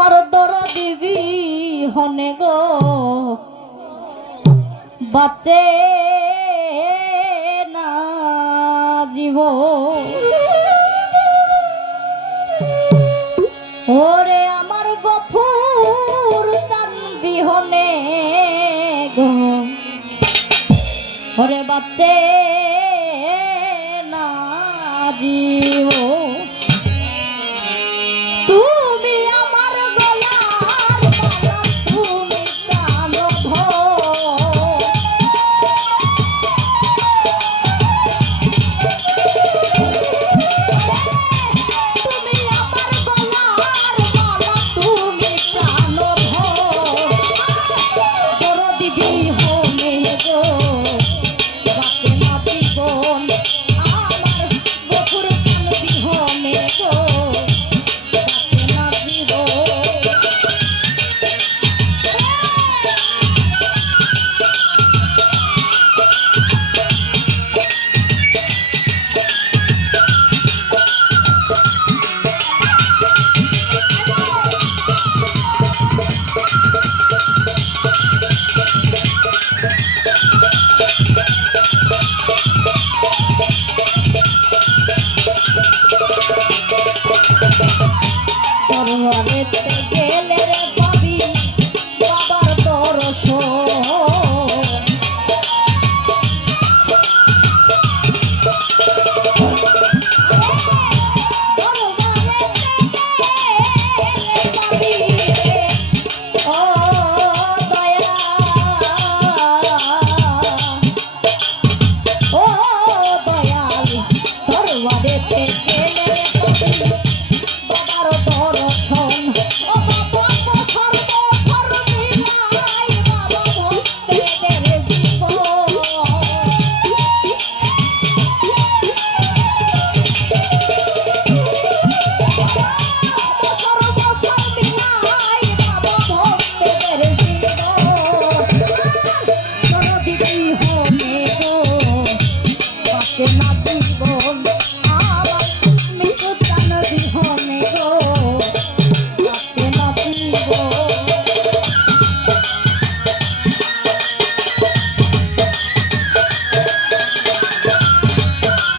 আমার দরদিবি হনে গো বাঁচে না জীব ওরে আমার গফুর তান বিহনে গো ওরে বাঁচে না জীব তুমি আমার গলার মালা তুমি প্রাণ তুমি আমার গলার মালা তুমি প্রাণ দরদিবি হনে গো বাঁচে না জীবন আমার গফুর তান বিহনে গো গেলে রে পাবি বাবার দর্শন ও দয়া ও দয়াল দরবারেতে গেলে রে পাবি বাবার দর্শন ও বাবা বছর বছর মিলাই বাবা ভক্তদের জীবন বছর বছর মিলাই বাবা ভক্তদের জীবন দরদিবি হনে গো বাঁচে না জীবন